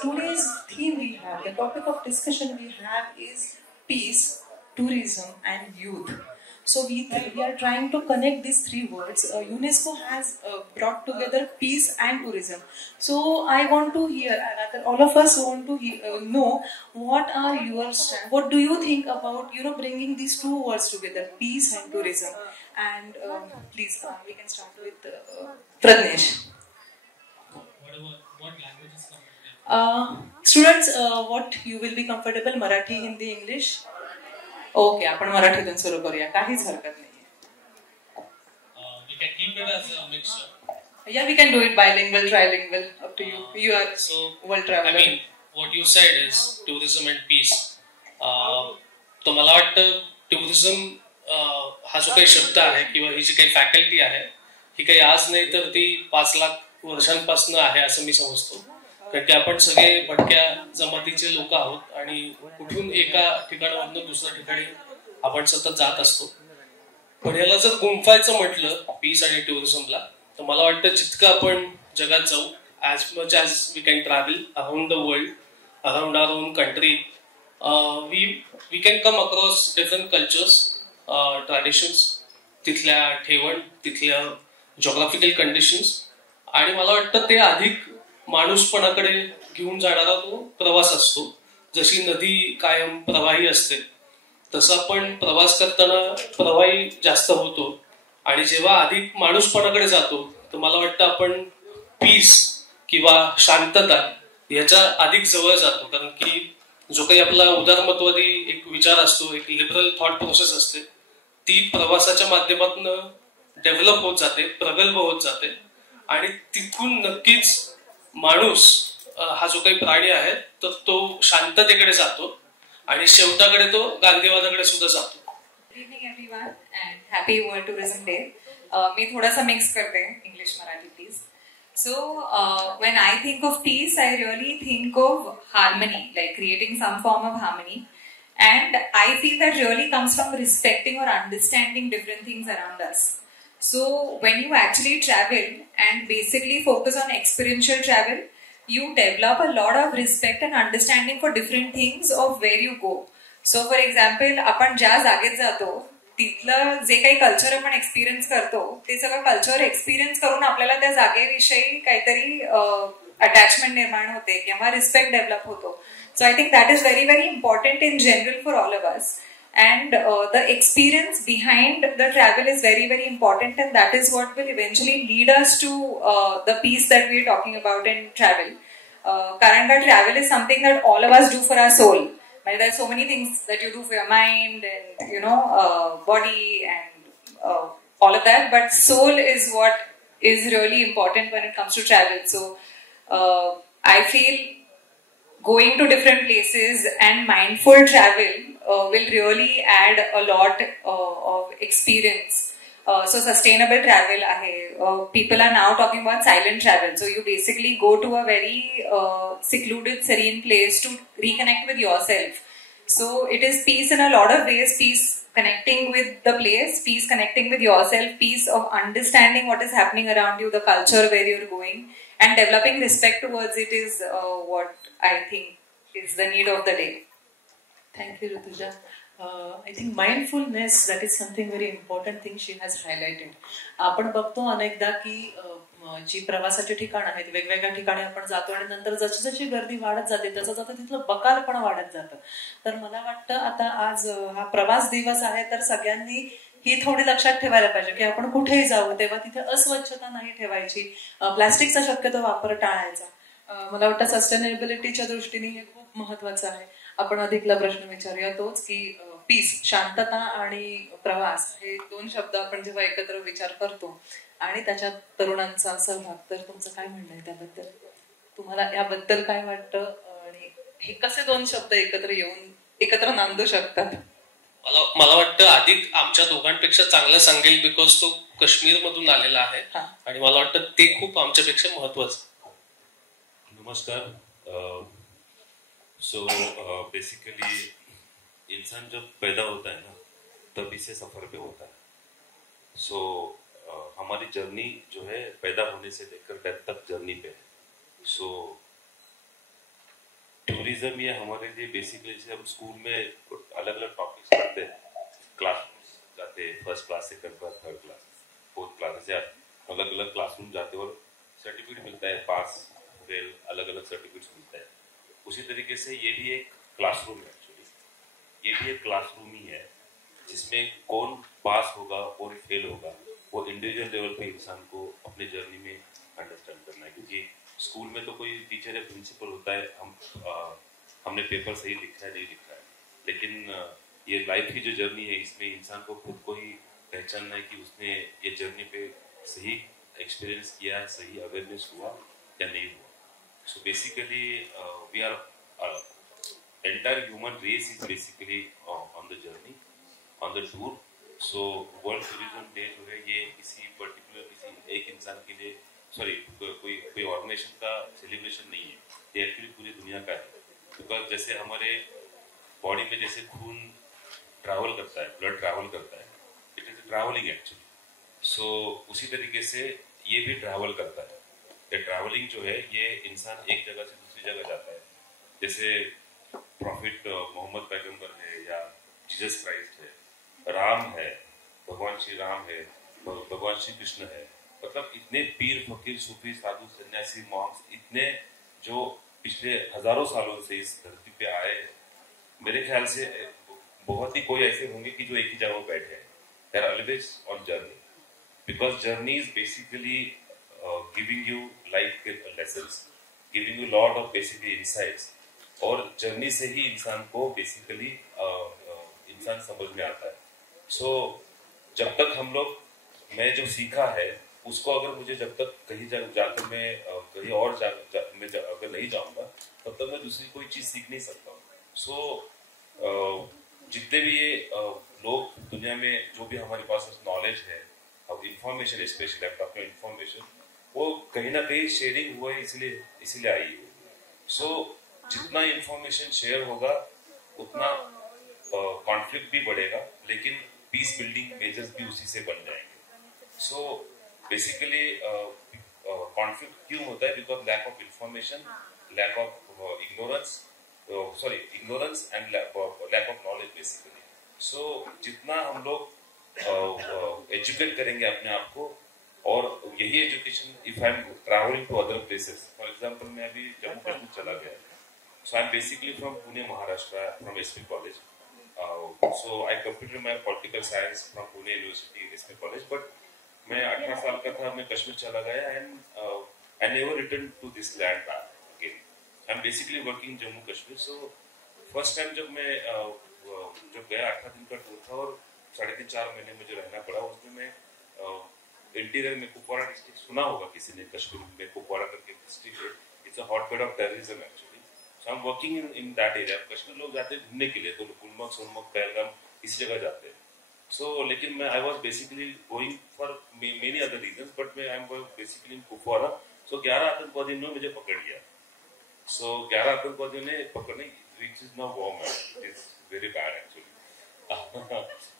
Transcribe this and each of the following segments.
today's theme we have, the topic of discussion we have is peace, tourism, and youth. So we are trying to connect these three words. UNESCO has brought together peace and tourism. So I want to hear, rather all of us want to know what are your what do you think about bringing these two words together, peace and tourism. And please, we can start with Pradnesh. What languages come? Students, what you will be comfortable? Marathi, Hindi, English? Okay, आपण मराठीतून सुरू करूया, काहीच हरकत नाही. We can keep it as a mixture. Yeah, we can do it bilingual, trilingual, up to you. You are So, world traveler. I mean, what you said is tourism and peace. तर मला वाटतं tourism हा जो काही शब्द आहे किंवा ही जी काही फॅकल्टी आहे ही काही आज नाही तर ती 5 लाख वर्षांपासून आहे असं मी समजतो. कारण की आपण सगळे भटक्या जमातीचे लोक आहोत आणि कुठून एका ठिकाणावरून दुसऱ्या ठिकाणी आपण सतत जात असतो. पण याला जर गुंफायचं म्हटलं पीस आणि टुरिझमला तर मला वाटतं जितकं आपण जगात जाऊ as much as we can travel around the world around our own country we can come across different cultures traditions तिथल्या ठेवण तिथल्या जॉग्राफिकल कंडिशन्स आणि मला वाटतं ते अधिक माणूसपणाकडे घेऊन जाणारा तो प्रवास असतो. जशी नदी कायम प्रवाही असते तसं आपण प्रवास करताना प्रवाही जास्त होतो आणि जेव्हा अधिक माणूसपणाकडे जातो तर मला वाटतं आपण पीस किंवा शांतता याच्या अधिक जवळ जातो. कारण की जो काही आपला उदारमतवादी एक विचार असतो, एक लिबरल थॉट प्रोसेस असते, ती प्रवासाच्या माध्यमातून डेव्हलप होत जाते, प्रगल्भ होत जाते आणि तिथून नक्कीच माणूस हा जो काही प्राणी आहे तर तो शांततेकडे जातो आणि शेवटाकडे तो गांधीवादाकडे सुद्धा जातो. Good evening everyone and happy world tourism day. मी थोडासा मिक्स करते English Marathi please. So when I think of peace, I really think of harmony, like creating some form of harmony. And I feel that really comes from respecting or understanding different things around us. So when you actually travel and basically focus on experiential travel, you develop a lot of respect and understanding for different things of where you go. So for example, आपण ज्या जागेत जातो तिथलं जे काही culture आपण experience करतो ते सगळं कल्चर एक्सपिरियन्स करून आपल्याला त्या जागेविषयी काहीतरी अटॅचमेंट निर्माण होते किंवा रिस्पेक्ट डेव्हलप होतो. So I think that is very, very important in general for all of us. And the experience behind the travel is very, very important, and that is what will eventually lead us to the peace that we are talking about in travel. कारण that travel is something that all of us do for our soul. There are so many things that you do for your mind and body and all of that, but soul is what is really important when it comes to travel. So I feel going to different places and mindful travel will really add a lot of experience. So sustainable travel ahe. People are now talking about silent travel. So you basically go to a very secluded, serene place to reconnect with yourself. So it is peace in a lot of ways. Peace connecting with the place, peace connecting with yourself, peace of understanding what is happening around you, the culture where you're going, and developing respect towards it is what I think is the need of the day. Thank you, Rutuja. I think mindfulness, that is something very important thing she has highlighted. आपण बघतो अनेकदा की जी प्रवासाची ठिकाणं आहेत वेगवेगळ्या ठिकाणी आपण जातो आणि नंतर जशी जशी गर्दी वाढत जाते तसं तसं तिथलं बकाल पण वाढत जातं. तर मला वाटतं आता आज हा प्रवास दिवस आहे तर सगळ्यांनी ही थोडी लक्षात ठेवायला पाहिजे की आपण कुठेही जाऊ तेव्हा तिथे अस्वच्छता नाही ठेवायची, प्लास्टिकचा शक्यतो वापर टाळायचा. मला वाटतं सस्टेनेबिलिटीच्या दृष्टीने हे खूप महत्वाचं आहे. आपण अधिकला प्रश्न विचारूया तोच की पीस, शांतता आणि प्रवास हे दोन शब्द आपण जेव्हा एकत्र विचार करतो आणि त्याच्यात तरुणांचा सहभाग, तर तुमचं काय म्हणणं आहे त्याबद्दल? तुम्हाला याबद्दल काय वाटतं आणि हे कसे दोन शब्द एकत्र येऊन एकत्र नांदू शकतात? मला वाटतं अधिक आमच्या दोघांपेक्षा चांगलं सांगेल बिकॉज तो काश्मीर मधून आलेला आहे आणि मला वाटतं ते खूप आमच्यापेक्षा महत्वाचं. नमस्कार. सो बेसिकली इंसान जब पैदा होता है ना तभी से सफर पे होता है. सो हमारी जर्नी जो है पैदा होने से लेकर डेथ तक जर्नी पे है. सो टूरिज्म ये हमारे लिए बेसिकली जैसे हम स्कूल में अलग अलग टॉपिक्स पढ़ते हैं, क्लास जाते हैं, first class, second class, third class, fourth class से अलग अलग क्लासरूम जाते हैं और सर्टिफिकेट मिलता है, पास फेल अलग अलग सर्टिफिकेट्स मिलता है। उसी तरीके से ये भी एक क्लासरूम है एक्चुअली, ये भी एक क्लासरूम ही है जिसमें कौन पास होगा और फेल होगा वो इंडिविजुअल लेवल पे इंसान को अपने जर्नी में अंडरस्टैंड करना है। क्योंकि स्कूल में तो कोई टीचर या प्रिंसिपल होता है, हमने पेपर सही लिखा है नहीं लिखा है, लेकिन ये लाइफ की जो जर्नी है इसमें इंसान को खुद को ही पहचानना है कि उसने ये जर्नी पे सही एक्सपीरियंस किया है, सही अवेयरनेस हुआ या नहीं हुआ। So basically we are entire human race is basically on the journey, on the tour. So World Tourism Day जो है ये किसी पर्टिकुलर किसी एक इंसान के लिए कोई ऑर्गेनाइजेशन का सेलिब्रेशन नहीं है, ये एक्चुअली पूरी दुनिया का है। बिकॉज जैसे हमारे बॉडी में जैसे खून ट्रैवल करता है, ब्लड ट्रैवल करता है, it is travelling actually. So उसी तरीके से ये भी ट्रैवल करता है। ये ट्रैवलिंग जो है ये इंसान एक जगह से दूसरी जगह जाता है। जैसे प्रॉफिट मोहम्मद पैगंबर है या जीसस क्राइस्ट है, राम है, भगवान श्री राम है, भगवान श्री कृष्ण है, मतलब इतने पीर फकीर सूफी साधु सन्यासी मॉन्क्स इतने जो पिछले हजारों सालों से इस धरती पे आए हैं, मेरे ख्याल से बहुत ही कोई ऐसे होंगे कि जो एक ही जगह बैठे हैं। They are always on journey, because journey is basically giving you life K lessons, giving you lot of basically insights, और जर्नी से ही इंसान को बेसिकली इंसान समझ में आता है। सो जब तक हम लोग मैं जो सीखा है उसको अगर मुझे जब तक कहीं जाकर मैं कहीं और मैं अगर नहीं जाऊंगा तब तक मैं दूसरी कोई चीज सीख नहीं सकता हूँ। सो जितने भी ये लोग दुनिया में जो भी हमारे पास नॉलेज है, अब इंफॉर्मेशन स्पेशली आपका इंफॉर्मेशन वो कहीं ना कहीं शेयरिंग हुआ है, इसलिए आई है। सो जितना इंफॉर्मेशन शेयर होगा उतना कॉन्फ्लिक्ट भी बढ़ेगा, लेकिन पीस बिल्डिंग मेजर्स भी उसी से बन जाएंगे। सो बेसिकली कॉन्फ्लिक्ट क्यों होता है? Because lack of information, lack of ignorance and lack of knowledge basically. So जितना हम लोग एजुकेट करेंगे अपने आप को, और यही education if I am travelling to other places, for example मैं अभी जम्मू कश्मीर चला गया, so I'm basically from Pune, Maharashtra, from SP College. So I completed my political science from Pune University, SP College. But मैं 18 साल का था, मैं कश्मीर चला गया and I never returned to this land back again. I'm basically working in Jammu Kashmir. So first time जब मैं जब गया 18 दिन का टूर था और 3.5-4 महीने मुझे रहना पड़ा, उसमें मैं इंटीरियर में कुपवाड़ा डिस्ट्रिक्ट सुना होगा किसी ने, कश्मीर में कुपवाड़ा करके डिस्ट्रिक्ट है, it's a hotbed of terrorism actually. So I'm working in that area. Kashmir लोग जाते हैं घूमने के लिए, तो गुलमर्ग, सोनमर्ग, पहलगाम इस जगह जाते हैं। So लेकिन मैं I was basically going for many other reasons, but मैं I am basically in Kupwara. So 11 आतंकवादियों ने मुझे पकड़ लिया। So 11 आतंकवादियों ने पकड़ने, which is now war, man. It's very bad actually.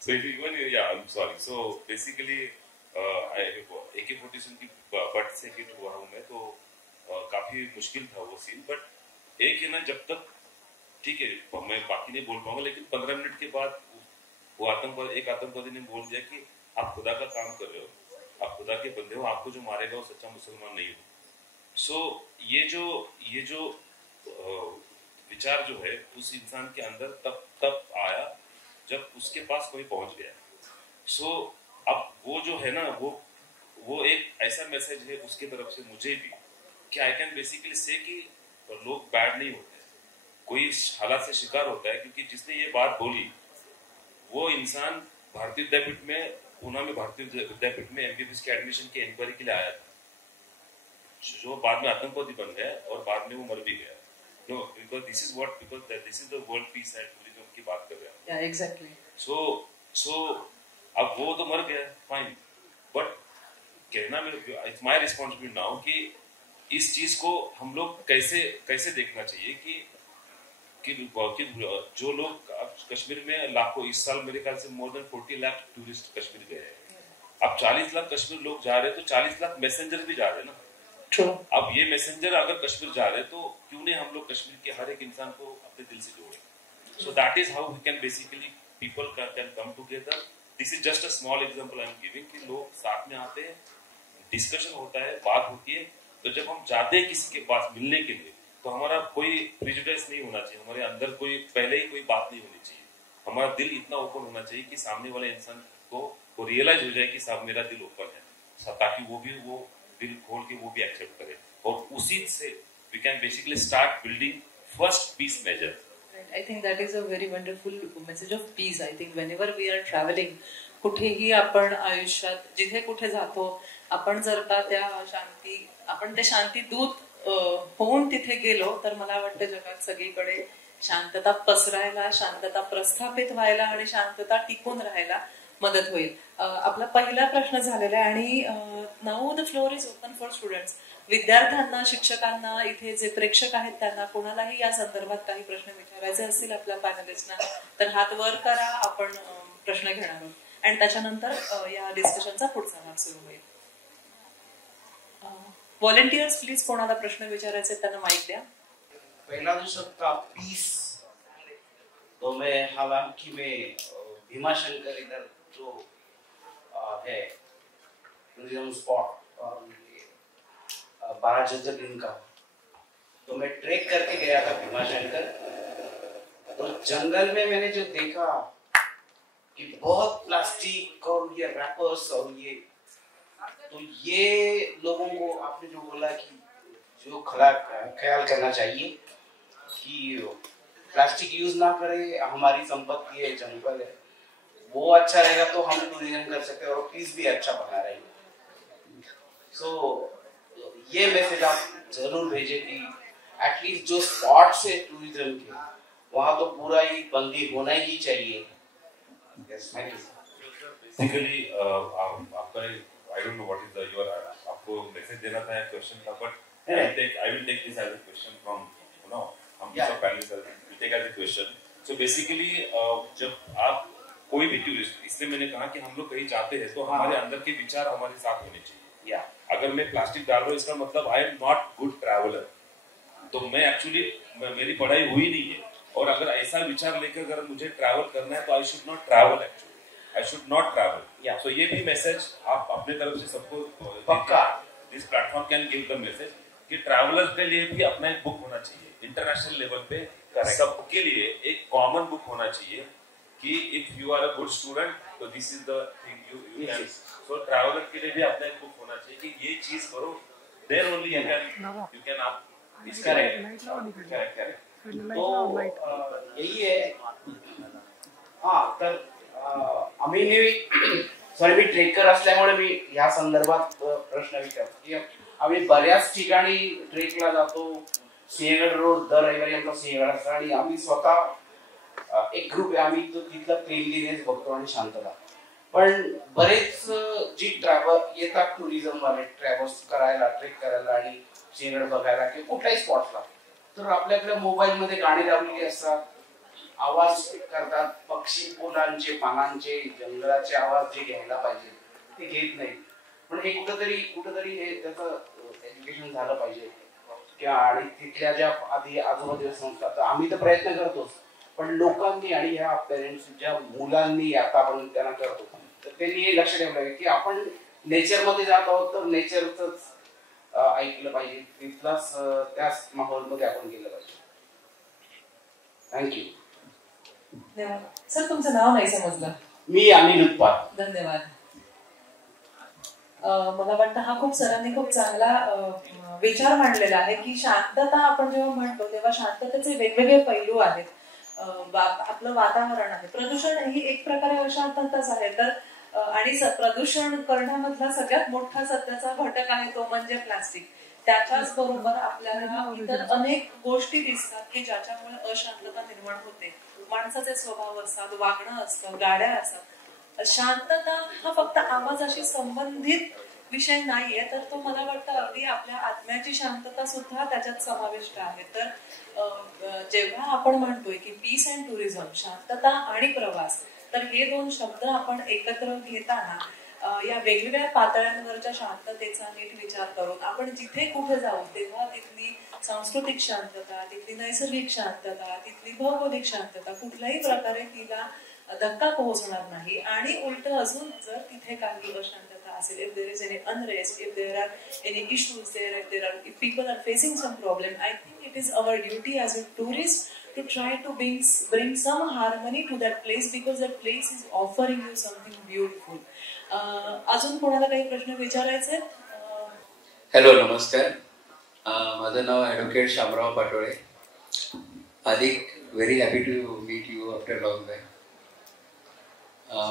So even yeah, I'm sorry. So basically AK-47 की बट से हिट हुआ हूँ मैं, तो काफी मुश्किल था वो सीन। बट एक है ना, जब तक ठीक है मैं बाकी नहीं बोल पाऊंगा, लेकिन 15 मिनट के बाद वो एक आतंकवादी ने बोल दिया कि आप खुदा का काम कर रहे हो, आप खुदा के बंदे हो, आपको जो मारेगा वो सच्चा मुसलमान नहीं हो। सो ये जो विचार जो है उस इंसान के अंदर तब आया जब उसके पास कोई पहुंच गया। सो अब वो जो है ना, वो एक ऐसा मैसेज है उसके तरफ से मुझे भी कि आई कैन बेसिकली से कि लोग बैड नहीं होते, कोई हालात से शिकार होता है। क्योंकि जिसने ये बात बोली वो इंसान भारतीय विद्यापीठ में, पूना में भारतीय विद्यापीठ में MBBS के एडमिशन की इंक्वायरी के लिए आया था, जो बाद में आतंकवादी बन गया और बाद में वो मर भी गया। No, because this is the world peace and tourism की बात कर रहे हैं। Yeah, exactly. सो अब वो तो मर गया, फाइन, बट कहना मेरे इट्स माय रिस्पांसिबिलिटी नाउ कि इस चीज को हम लोग कैसे देखना चाहिए कि जो लोग कश्मीर में लाखों, इस साल मेरे ख्याल से more than 40 lakh tourist Kashmir गए हैं। अब 40 लाख कश्मीर लोग जा रहे हैं, तो 40 लाख मैसेंजर भी जा रहे हैं ना। True. अब ये मैसेंजर अगर कश्मीर जा रहे हैं, तो क्यों नहीं हम लोग कश्मीर के हर एक इंसान को दिल से जोड़े. So that is how we can basically people can come together. This is just a small example I am giving कि लोग साथ में आते हैं, डिस्कशन होता है, बात होती है. तो जब हम जाते हैं किसी के पास मिलने के लिए तो हमारा कोई प्रेजुडिस नहीं होना चाहिए, हमारे अंदर कोई पहले ही कोई बात नहीं होनी चाहिए. हमारा दिल इतना ओपन होना चाहिए कि सामने वाले इंसान को रियलाइज हो जाए कि साहब मेरा दिल ओपन है, ताकि वो दिल खोल के वो भी एक्सेप्ट करे. और उसी से we can basically start building first peace measure. I think that is a very wonderful message of peace. I think whenever we are traveling, कुठेही आपण आयुष्यात जिथे कुठे जातो, आपण जर का आपण ते शांती दूत होऊन तिथे गेलो तर मला वाटतं जगात सगळीकडे शांतता पसरायला, शांतता प्रस्थापित व्हायला आणि शांतता टिकून राहायला मदत होईल. आपला पहिला प्रश्न झालेला आहे आणि now the floor is open for students. विद्यार्थ्यांना, शिक्षकांना, इथे जे प्रेक्षक आहेत त्यांना कोणालाही या संदर्भात काही प्रश्न विचारायचे असतील आपल्या पॅनलिस्टना तर हात वर करा, आपण प्रश्न घेणार आहोत आणि त्याच्यानंतर या डिस्कशनचा पुढचा भाग सुरू होईल. व्हॉलंटियर्स प्लीज, कोणाला प्रश्न विचारायचे त्यांना माईक द्या. पहला जो शब्द था पीस, तो मैं हालांकि मैं भीमाशंकर इधर जो है टूरिज्म स्पॉट और 12 ज्योतिर्लिंग का, तो मैं ट्रेक करके गया था भीमाशंकर. तो जंगल में मैंने जो देखा कि बहुत प्लास्टिक और ये रैपर्स और ये लोगों को आपने जो बोला कि जो ख्याल करना चाहिए कि प्लास्टिक यूज ना करें, हमारी संपत्ति है, जंगल है, वो अच्छा रहेगा तो हम टूरिज्म कर सकते हैं और पीस भी अच्छा बना रहेगा. सो ये मैसेज आप जरूर भेजें कि एटलीस्ट जो स्पॉट्स है टूरिज्म के, वहाँ तो पूरा ही बंदी होना ही चाहिए. Yes, thank you. Basically, आपका I don't know what is your आपको मैसेज देना था या क्वेश्चन था, but I will take this as a question from हम सब panellist will take as a question. So basically, जब आप कोई भी टूरिस्ट, इसलिए मैंने कहा कि हम लोग कहीं जाते हैं तो हमारे अंदर के विचार हमारे साथ होने चाहिए. अगर मैं प्लास्टिक डाल रहा हूँ इसका मतलब I am not good traveller, तो मैं एक्चुअली मेरी पढ़ाई हुई नहीं है. और अगर ऐसा विचार लेकर अगर मुझे ट्रैवल करना है तो I should not travel, actually I should not travel. So ये भी मैसेज आप अपने तरफ से सबको पक्का this platform can give the message कि ट्रैवलर्स के लिए भी अपना एक बुक होना चाहिए. इंटरनेशनल लेवल पे सबके लिए एक कॉमन बुक होना चाहिए कि if you are a good student तो this is the thing you can. So traveller के लिए भी अपना एक बुक होना चाहिए कि ये चीज करो, देन ओनली यू कैन आप करेक्ट. तो यही है. तर मी ट्रेकर असल्यामुळे मी ह्या संदर्भात प्रश्न विचारतो की आम्ही बऱ्याच ठिकाणी ट्रेकला जातो. सिंहगड रोड दर रविवारी आमचा सिंहगड असतो आणि आम्ही स्वतः एक ग्रुप आहे, आम्ही तो तिथला क्लीनलीनेस बघतो आणि शांतता. पण बरेच जी ट्रॅव्हल येतात टुरिझम वाले ट्रॅव्हल्स करायला, ट्रेक करायला आणि सिंहगड बघायला किंवा कुठल्याही स्पॉटला, तर आपल्या मोबाईल मध्ये गाणी लावलेली असतात, आवाज करतात, पक्षी फुलांचे, पानांचे, जंगलाचे आवाज जे घ्यायला पाहिजे ते घेत नाही. पण हे कुठेतरी हे त्याचं एज्युकेशन झालं पाहिजे किंवा आणि तिथल्या ज्या आधी आजूबाजूच्या संस्था, तर आम्ही तर प्रयत्न करतोच, पण लोकांनी आणि ह्या पेरेंट्स ज्या मुलांनी आता आपण त्यांना करतो तर त्यांनी हे लक्ष ठेवलं पाहिजे की आपण नेचरमध्ये जात आहोत तर नेचरच ऐकलं पाहिजे, तिथलाच त्याच माहोलमध्ये आपण गेलं पाहिजे. थँक्यू. सर, तुमचं नाव नाही समजलं. मी अनिल उत्पात. धन्यवाद. मला वाटतं हा सरांनी खूप चांगला विचार मांडलेला आहे की शांतता आपण जेव्हा म्हणतो तेव्हा शांततेचे वेगवेगळे पैलू आहेत. आपलं वातावरण आहे, प्रदूषण ही एक प्रकारे अशांतताच आहे. तर आणि प्रदूषण करण्यामधला सगळ्यात मोठा सध्याचा घटक आहे तो म्हणजे प्लास्टिक. त्याच्याच बरोबर आपल्याला इतर अनेक गोष्टी दिसतात की ज्याच्यामुळे अशांतता निर्माण होते. माणसाचे स्वभाव असतात, वागणं असतं, गाड्या असतात. शांतता हा फक्त आवाजाशी संबंधित विषय नाहीये, तर तो मला वाटतं अगदी आपल्या आत्म्याची शांतता सुद्धा त्याच्यात समाविष्ट आहे. तर जेव्हा आपण म्हणतोय की पीस अँड टुरिझम, शांतता आणि प्रवास, तर हे दोन शब्द आपण एकत्र घेताना या वेगवेगळ्या पातळ्यांवरच्या शांततेचा नीट विचार करून आपण जिथे कुठे जाऊ तेव्हा तिथली सांस्कृतिक शांतता, तिथली नैसर्गिक शांतता, तिथली भौगोलिक शांतता कुठल्याही प्रकारे तिला धक्का पोहोचणार नाही. आणि उलट अजून जर तिथे काही अशांतता असेल, if there is any unrest, if there are any issues if people are facing some problem, I think it is our duty as a tourist to try to bring some harmony to that place, because that place is offering you something beautiful. अजून कोणाला काही प्रश्न विचारायचे? Hello, नमस्कार. माझं नाव advocate Shamrao Patole. अधिक very happy to meet you after long time.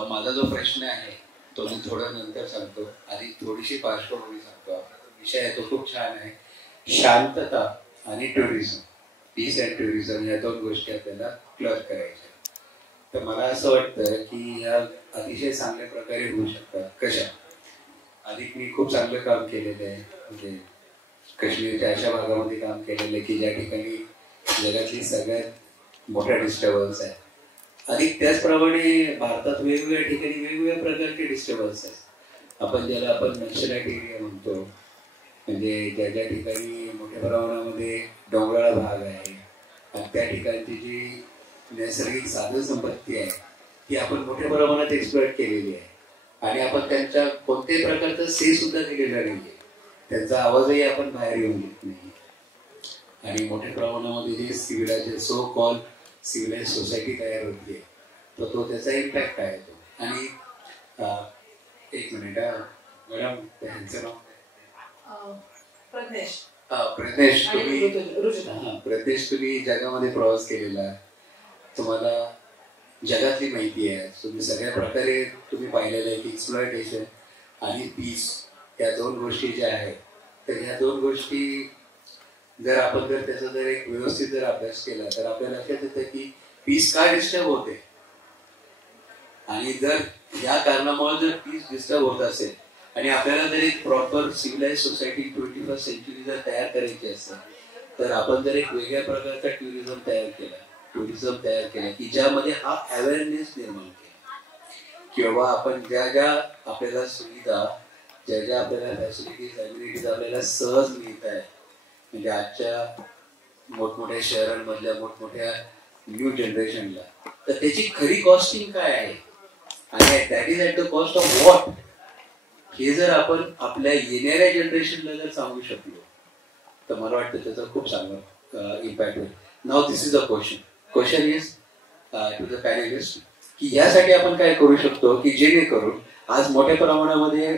माझा जो प्रश्न आहे तो मी थोडं नंतर सांगतो. आधी थोडीशी पार्श्वभूमी सांगतो. विषय आहे तो खूप छान आहे. शांतता आणि टुरिझम, पीस अँड टुरिझम, या दोन गोष्टी आपल्याला क्लब करायच्या. तर मला असं वाटतं की ह्या अतिशय चांगल्या प्रकारे होऊ शकतात. कशा? अधिक मी खूप चांगलं काम केलेलं आहे, म्हणजे काश्मीरच्या अशा भागामध्ये काम केलेलं आहे की ज्या ठिकाणी जगातली सगळ्यात मोठा डिस्टर्बन्स आहे. अधिक त्याचप्रमाणे भारतात वेगवेगळ्या ठिकाणी वेगवेगळ्या प्रकारचे डिस्टर्बन्स आहेत. आपण ज्याला नक्षलाइट एरिया म्हणतो, म्हणजे ज्या ज्या ठिकाणी मोठ्या प्रमाणामध्ये डोंगराळ भाग आहे आणि त्या ठिकाणची जी नैसर्गिक साधन संपत्ती आहे ती आपण मोठ्या प्रमाणात एक्सप्लॉइट केलेली आहे. आणि आपण त्यांच्या कोणत्याही प्रकारचा से सुद्धा दिलेला नाहीये. त्यांचा आवाजही आपण बाहेर येऊन देत नाही. आणि मोठ्या प्रमाणामध्ये जे सो कॉल सिव्हिलाइज सोसायटी तयार होतीये तर तो त्याचा इम्पॅक्ट आहे तो. आणि एक मिनिट मॅडम, त्यांचं नाव प्रज्ञेश. प्रज्ञेश, तुम्ही जगामध्ये प्रवास केलेला, तुम्हाला जगातली माहिती आहे. तुम्ही सगळ्या प्रकारे तुम्ही पाहिलेलं आहे की एक्सप्लॉयटेशन आणि पीस या दोन गोष्टी ज्या आहेत, तर ह्या दोन गोष्टी जर आपण त्याचा जर एक व्यवस्थित जर अभ्यास केला तर आपल्या लक्षात येतं की पीस का डिस्टर्ब होते. आणि जर या कारणामुळे जर पीस डिस्टर्ब होत असेल आणि आपल्याला जर एक proper civilise society 21st century जर तयार करायची असेल तर आपण जर एक वेगळ्या प्रकारचा टुरिझम तयार केला की ज्यामध्ये हा अवेअरनेस निर्माण केला की बाबा आपण ज्या ज्या आपल्याला सुविधा, ज्या ज्या आपल्याला फॅसिलिटीज, अम्युनिटीज आपल्याला सहज मिळत आहे, म्हणजे आजच्या मोठमोठ्या शहरांमधल्या मोठमोठ्या न्यू जनरेशनला, तर त्याची खरी कॉस्टिंग काय आहे आणि that is at the cost of what, हे जर आपण आपल्या येणाऱ्या जनरेशनला जर सांगू शकलो तर मला वाटतं त्याचा खूप चांगला इम्पॅक्ट होईल. Now this is a question is to the panellist की यासाठी आपण काय करू शकतो की जेणेकरून आज मोठ्या प्रमाणामध्ये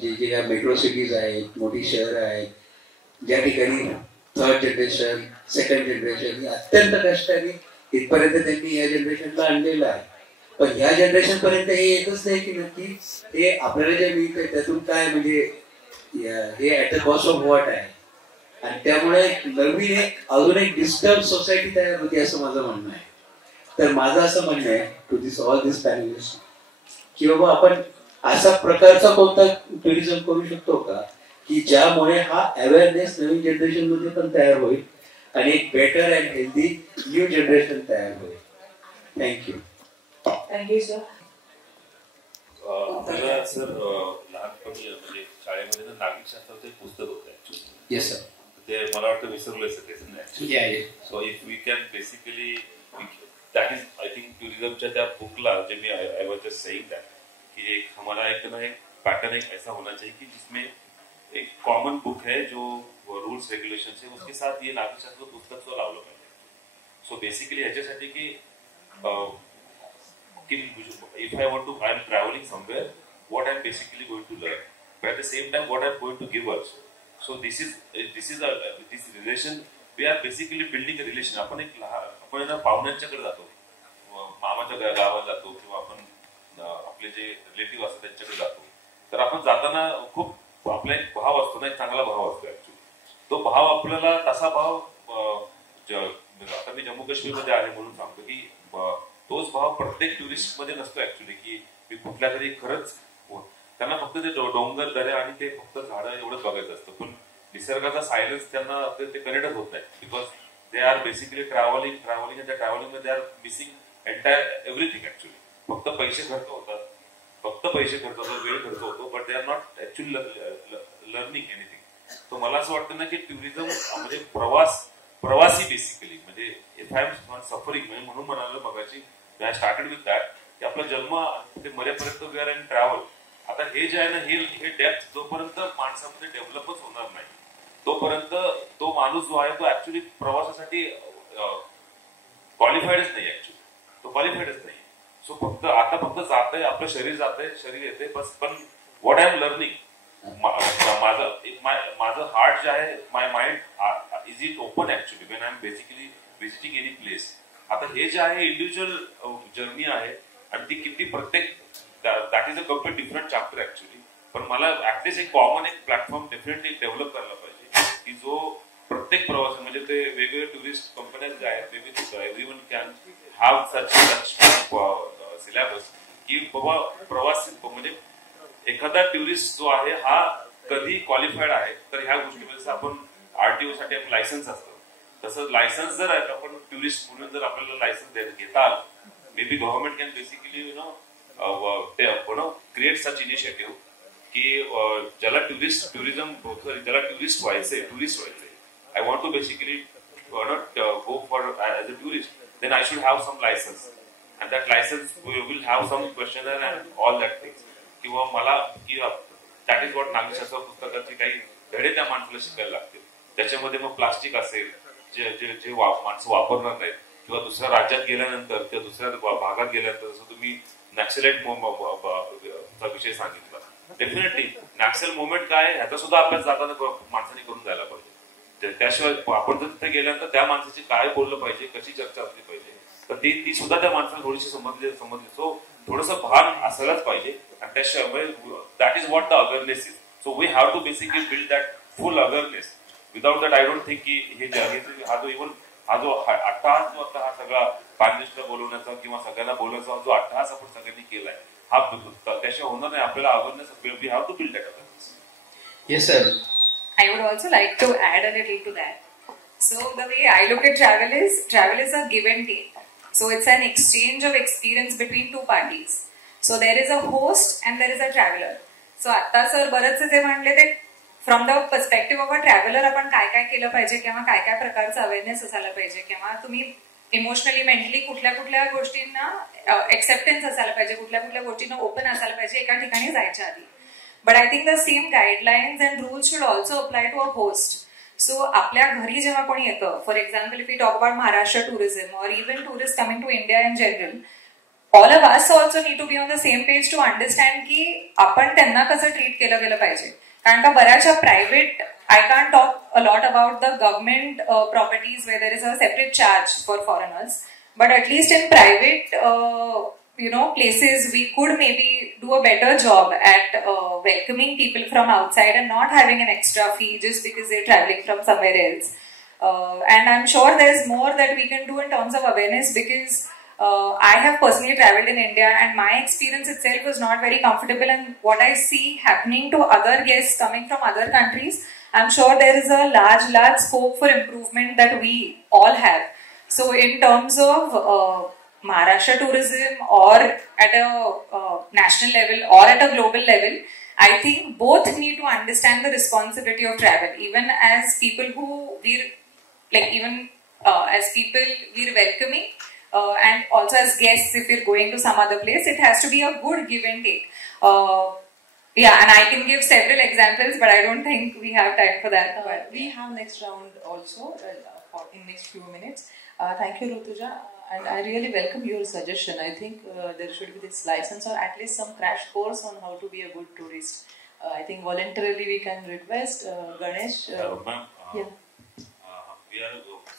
जे ज्या मेट्रो सिटीज आहेत, मोठी शहरं आहेत, ज्या ठिकाणी थर्ड जनरेशन, सेकंड जनरेशन अत्यंत कष्टाने इथपर्यंत त्यांनी या जनरेशनला आणलेलं आहे. पण ह्या जनरेशन पर्यंत हे येतच नाही की नक्की हे आपल्याला जे मिळतंय त्यातून काय, म्हणजे हे at the cost of what आहे. आणि त्यामुळे नवीन अजून एक डिस्टर्ब सोसायटी तयार होती असं माझं म्हणणं आहे. तर माझं असं म्हणणं आहे to this all this panellist की बाबा आपण अशा प्रकारचा कोणता टुरिझम करू शकतो का की ज्यामुळे हा अवेअरनेस नवीन जनरेशन मध्ये पण तयार होईल आणि एक better and healthy new generation तयार होईल. थँक्यू. Thank you sir. आपल्याला सर लहानपणी म्हणजे शाळेमध्ये नागरिक शास्त्राचं एक पुस्तक होतं ऍक्च्युअली. Yes sir. ते मला वाटतं विसरलोय सगळे actually. So if we can basically that is I think टुरिझमच्या त्या बुकला जे मी I was just saying that कि एक हमारा एक पैटर्न एक ऐसा होना चाहिए कि जिसमें एक कॉमन बुक है जो रूल्स रेग्युलेशन है उसके साथ ये नागरिक शास्त्र पुस्तक तो लावलं पाहिजे. सो बेसिकली ह्याच्यासाठी की if I want to, I am traveling somewhere, what I am basically going to learn, but at the same time what I am going to give also. So this relation, we are basically building a relation. आपण पाहुण्यांच्याकडे जातो, मामाच्या गावाला जातो किंवा आपण आपले जे relative असतात त्यांच्याकडे जातो, तर आपण जाताना खूप आपला एक भाव असतो ना, एक चांगला भाव असतो ऍक्च्युअली. तो भाव आपल्याला तसा भाव आता मी जम्मू काश्मीरमध्ये आहे म्हणून सांगतो की तोच भाव प्रत्येक टुरिस्ट मध्ये नसतो ऍक्च्युअली की मी कुठल्या तरी खरंच त्यांना फक्त ते डोंगर दऱ्या आणि ते फक्त झाडं एवढंच बघायचं असतं, पण निसर्गाचा सायलन्स त्यांना ते कनेक्टच होत नाही because they are basically travelling त्या ट्रॅव्हलिंग मध्ये they are missing entire everything actually. फक्त पैसे खर्च होतात, वेळ खर्च होतो, but they are not actually learning anything. तो मला असं वाटतं ना की टुरिझम म्हणजे प्रवासी बेसिकली म्हणजे इफ आय एम सफरिंग म्हणजे म्हणून म्हणाल मगाची आय स्टार्टेड विथ दॅट की आपला जन्म ते मरेपर्यंत वी आर इन ट्रॅव्हल. आता हे जे आहे ना हे डेप्थ जोपर्यंत माणसामध्ये डेव्हलपच होणार नाही तोपर्यंत तो माणूस जो आहे तो ऍक्च्युली प्रवासासाठी क्वालिफाईडच नाही. ऍक्च्युली तो क्वालिफाईडच नाही. सो फक्त जातंय आपलं शरीर येते बस. पण व्हॉट आय एम लर्निंग माझं हार्ट जे आहे my mind is it open actually when I am basically visiting any place. आता हे जे आहे इंडिव्हिज्युअल जर्नी आहे आणि ती किती प्रत्येक that is a complete different chapter actually. पण मला ऍटलीस्ट एक कॉमन एक प्लॅटफॉर्म डेफिनेटली डेव्हलप करायला पाहिजे की जो प्रत्येक प्रवासी म्हणजे ते वेगवेगळे टुरिस्ट कंपन्या जे आहेत everyone can have such syllabus की बाबा प्रवासी म्हणजे एखादा टुरिस्ट जो आहे हा कधी क्वालिफाईड आहे तर ह्या गोष्टीमध्ये आपण आरटीओ साठी आपण लायसन्स असतं तसं लायसन्स जर आपण टुरिस्ट म्हणून जर आपल्याला लायसन्स घेता आलं may be government can basically create such initiative की ज्याला ज्याला टुरिस्ट व्हायचंय I want to basically go for as a tourist, then I should have some license, and that license will have some questionnaire and all that things. किंवा मला that is what नागरिकशास्त्र पुस्तकाचे काही धडे त्या माणसाला शिकायला लागतील. त्याच्यामध्ये मग प्लास्टिक असेल जे माणसं वापरणार नाहीत किंवा दुसऱ्या राज्यात गेल्यानंतर किंवा दुसऱ्या भागात गेल्यानंतर जसं तुम्ही नॅक्सलाइट विषय सांगितला डेफिनेटली नॅक्सल मुवमेंट काय ह्याचा सुद्धा अभ्यास जाताना माणसाने करून जायला पाहिजे. त्याशिवाय आपण जर तिथे गेल्यानंतर त्या माणसाची काय बोललं पाहिजे कशी चर्चा असली पाहिजे तर ती सुद्धा त्या माणसाला थोडीशी समजली. सो थोडंसं भान असायलाच पाहिजे आणि त्याशिवाय that is what the awareness is. So we have to basically build that full awareness. Without that I don't think की हा जो अट्टहास जो आता हा सगळा प्राईम मिनिस्टर बोलवण्याचा किंवा सगळ्यांना बोलवण्याचा जो अट्टहास आपण सगळ्यांनी केलाय हा त्याशिवाय होणार नाही. आपल्याला awareness we have to build that awareness. Yes sir. I would also like to add a little to that. So the way I look at travel is a give and take. So it's an exchange of experience between two parties. So there is a host and there is a traveler. So आता sir बरेचसे जे म्हणले ते from the perspective of a traveller आपण काय काय केलं पाहिजे किंवा काय काय प्रकारचं अवेअरनेस असायला पाहिजे किंवा तुम्ही इमोशनली मेंटली कुठल्या गोष्टींना एक्सेप्टन्स असायला पाहिजे कुठल्या गोष्टींना ओपन असायला पाहिजे एका ठिकाणी जायच्या आधी. But I think the same guidelines and rules should also apply to a host. So, आपल्या घरी जेव्हा कोणी येतं, for example, if we talk about Maharashtra tourism or even tourists coming to India in general, all of us also need to be on the same page to understand की आपण त्यांना कसं treat केलं गेलं पाहिजे. कारण का बऱ्याचशा private, I can't talk a lot about the government properties where there is a separate charge for foreigners, but at least in private places we could maybe do a better job at welcoming people from outside and not having an extra fee just because they're traveling from somewhere else. And I'm sure there's more that we can do in terms of awareness because I have personally traveled in India and my experience itself was not very comfortable, and what I see happening to other guests coming from other countries, I'm sure there is a large scope for improvement that we all have. So in terms of Maharashtra tourism or at a national level or at a global level, I think both need to understand the responsibility of travel. Even as people who as people we're welcoming and also as guests if we're going to some other place, it has to be a good give and take. And I can give several examples, but I don't think we have time for that. We have next round also in next few minutes. Thank you, Rutuja. And I really welcome your suggestion. I think there should be this license or at least some crash course on how to be a good tourist. I think voluntarily we can request Ganesh.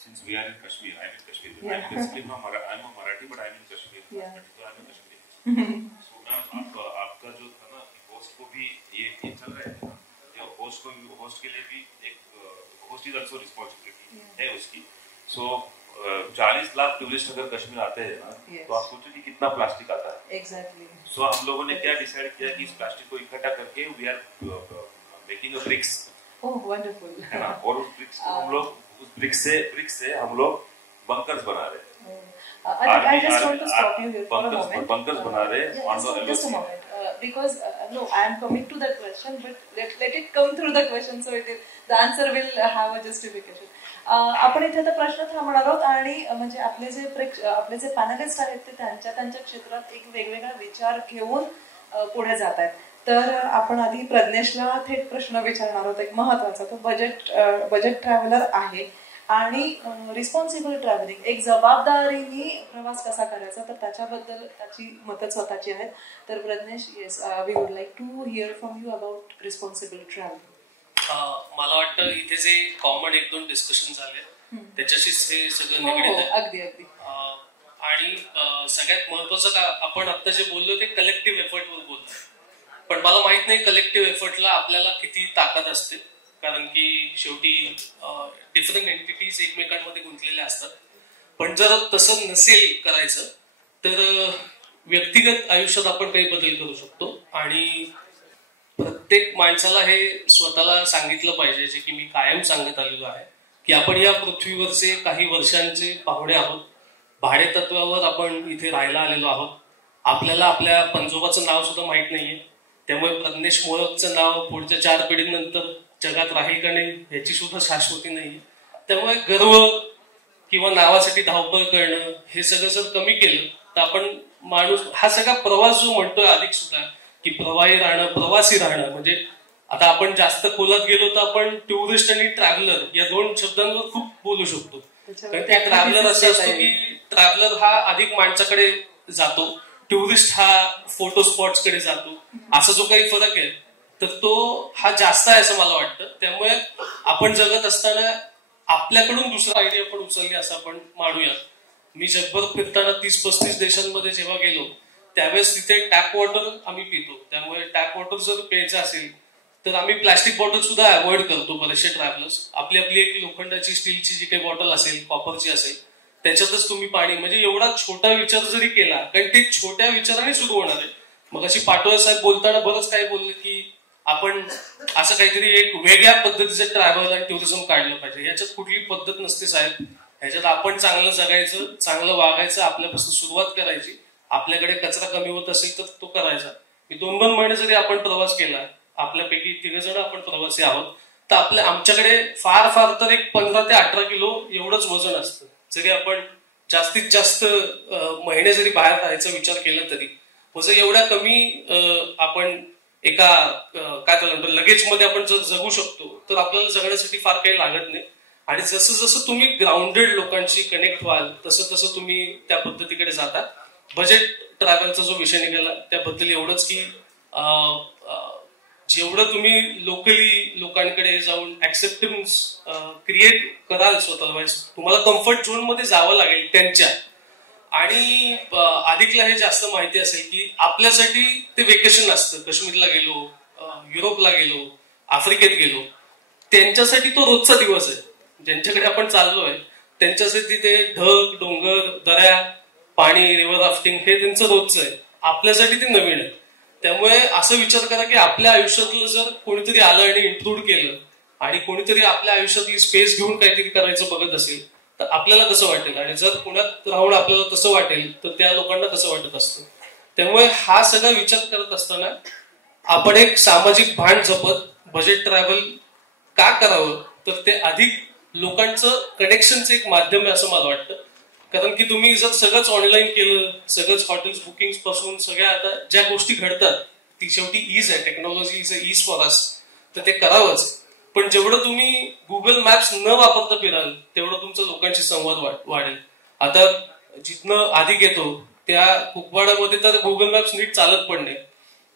Since we are in Kashmir, I'm in Kashmir. Yeah. I'm a Marathi, but I'm in Kashmir. Yeah. So I'm in Kashmir. So ma'am, आपका जो था ना host को भी ये चल रहा है ना, host के लिए भी एक host is also responsibility है उसकी. So 40 लाख टूरिस्ट अगर कश्मीर आते हैं ना तो आप सोचो कि कितना प्लास्टिक आता है. एग्जैक्टली. सो हम लोगों ने क्या डिसाइड किया कि इस प्लास्टिक को इकट्ठा करके we are making a bricks. Oh wonderful. है ना. और उस ब्रिक्स को हम लोग उस ब्रिक्स से हम लोग बंकर्स बना रहे हैं. I just want to stop you here for a moment. Bunkers बना रहे हैं. Just a moment. because no, I am coming to that question, but let it come through the question, so the answer will have a justification. आपण इथे आता प्रश्न थांबणार आहोत आणि म्हणजे आपले जे पॅनलिस्ट आहेत ते त्यांच्या क्षेत्रात एक वेगवेगळा विचार घेऊन पुढे जात आहेत. तर आपण आधी प्रज्ञेशला थेट प्रश्न विचारणार आहोत, एक महत्वाचा. तो बजेट ट्रॅव्हलर आहे आणि रिस्पॉन्सिबल ट्रॅव्हलिंग, एक जबाबदारीने प्रवास कसा करायचा, तर त्याच्याबद्दल त्याची मतं स्वतःची आहेत. तर Pragnesh, yes, we would like to hear from you about responsible travelling. मला वाटतं इथे जे कॉमन 1-2 डिस्कशन झाले त्याच्याशीच हे सगळं निगडीत आहे. अगदी अगदी. आणि सगळ्यात महत्वाचं का आपण आता जे बोललो ते कलेक्टिव्ह एफर्टवर बोलतो, पण मला माहित नाही कलेक्टिव्ह एफर्टला आपल्याला किती ताकद असते, कारण की शेवटी डिफरंट एंटिटीज एकमेकांमध्ये गुंतलेल्या असतात. पण जर तसं नसेल करायचं तर व्यक्तिगत आयुष्यात आपण काही बदल करू शकतो. आणि प्रत्येक माणसाला हे स्वतःला सांगितलं पाहिजे, जे की मी कायम सांगत आलेलो आहे, की आपण या पृथ्वीवरचे काही वर्षांचे पाहुणे आहोत. भाडे तत्वावर आपण इथे राहायला आलेलो आहोत. आपल्याला आपल्या पंजोबाचं नाव सुद्धा माहित नाहीये, त्यामुळे प्रज्ञेश मोळकचं नाव पुढच्या 4 पिढीनंतर जगात राहील का नाही याची सुद्धा शाश्वती नाहीये. त्यामुळे गर्व किंवा नावासाठी धावपळ करणं हे सगळं जर कमी केलं तर आपण माणूस हा सगळा प्रवास जो म्हणतोय अधिक सुद्धा की प्रवासी राहणं, म्हणजे आता आपण जास्त खोलात गेलो तर आपण टुरिस्ट आणि ट्रॅव्हलर या 2 शब्दांवर खूप बोलू शकतो. कारण की ट्रॅव्हलर असं असतो की ट्रॅव्हलर हा अधिक माणसाकडे जातो, टुरिस्ट हा फोटो स्पॉट्स कडे जातो. असा जो काही फरक आहे तर तो हा जास्त आहे असं मला वाटतं. त्यामुळे आपण जगत असताना आपल्याकडून दुसरा आयडिया पण उचलली असं आपण मानूया. मी जगभर फिरताना 30-35 देशांमध्ये जेव्हा गेलो त्यावेळेस तिथे टॅप वॉटर आम्ही पितो. त्यामुळे टॅप वॉटर जर प्यायचं असेल तर आम्ही प्लॅस्टिक बॉटल सुद्धा अवॉइड करतो. बरेचसे ट्रॅव्हलर्स आपली एक लोखंडाची, स्टीलची जी काही बॉटल असेल, कॉपरची असेल, त्याच्यातच तुम्ही पाणी, म्हणजे एवढा छोटा विचार जरी केला, कारण ते छोट्या विचाराने सुरू होणार आहे. मग अशी पाटोळे साहेब बोलताना बरंच काय बोलले की आपण असं काहीतरी एक वेगळ्या पद्धतीचं ट्रॅव्हल आणि टुरिझम काढलं पाहिजे. याच्यात कुठली पद्धत नसते साहेब. ह्याच्यात आपण चांगलं जगायचं, चांगलं वागायचं, आपल्यापासून सुरुवात करायची. आपल्याकडे कचरा कमी होत असेल तर तो करायचा. 2-2 महिने जरी आपण प्रवास केला, आपल्यापैकी 3 जण आपण प्रवासी आहोत, तर आमच्याकडे फार फार तर एक 15 ते 18 किलो एवढंच वजन असतं. जरी आपण जास्तीत जास्त महिने जरी बाहेर राहायचा विचार केला तरी वजन एवढ्या कमी आपण एका काय म्हणतो लगेज मध्ये आपण जर जगू शकतो तर आपल्याला जगण्यासाठी फार काही लागत नाही. आणि जसं जसं तुम्ही ग्राउंडेड लोकांशी कनेक्ट व्हाल तसं तसं तुम्ही त्या पद्धतीकडे जाता. बजेट ट्रॅव्हलचा जो विषय निघाला त्याबद्दल एवढंच की जेवढं तुम्ही लोकली लोकांकडे जाऊन ऍक्सेप्टन्स क्रिएट कराल स्वतः, तुम्हाला कम्फर्ट झोन मध्ये जावं लागेल त्यांच्या. आणि अधिकला हे जास्त माहिती असेल की आपल्यासाठी ते वेकेशन असतं. काश्मीरला गेलो, युरोपला गेलो, आफ्रिकेत गेलो, त्यांच्यासाठी तो रोजचा दिवस आहे. ज्यांच्याकडे आपण चाललोय त्यांच्यासाठी ते ढग, डोंगर, दऱ्या, पाणी, रिव्हर राफ्टिंग हे त्यांचं रोजचं आहे. आपल्यासाठी ते नवीन आहे. त्यामुळे असं विचार करा की आपल्या आयुष्यातलं जर कोणीतरी आलं आणि इन्क्लूड केलं आणि कोणीतरी आपल्या आयुष्यातली स्पेस घेऊन काहीतरी करायचं बघत असेल तर आपल्याला कसं वाटेल, आणि जर पुण्यात राहून आपल्याला तसं वाटेल तर त्या लोकांना कसं वाटत असतं. त्यामुळे हा सगळा विचार करत असताना आपण एक सामाजिक भान जपत बजेट ट्रॅव्हल का करावं तर ते अधिक लोकांचं कनेक्शनचं एक माध्यम आहे असं मला वाटतं. कारण की तुम्ही जर सगळंच ऑनलाईन केलं, सगळंच हॉटेल्स बुकिंग पासून सगळ्या आता ज्या गोष्टी घडतात ती शेवटी ईज आहे, technology is a ease for us, तर ते करावंच. पण जेवढं तुम्ही गुगल मॅप्स न वापरता फिराल तेवढं तुमचा लोकांशी संवाद वाढेल. आता जिथनं अधिक येतो त्या कुपवाडामध्ये तर गुगल मॅप्स नीट चालत पण नाही.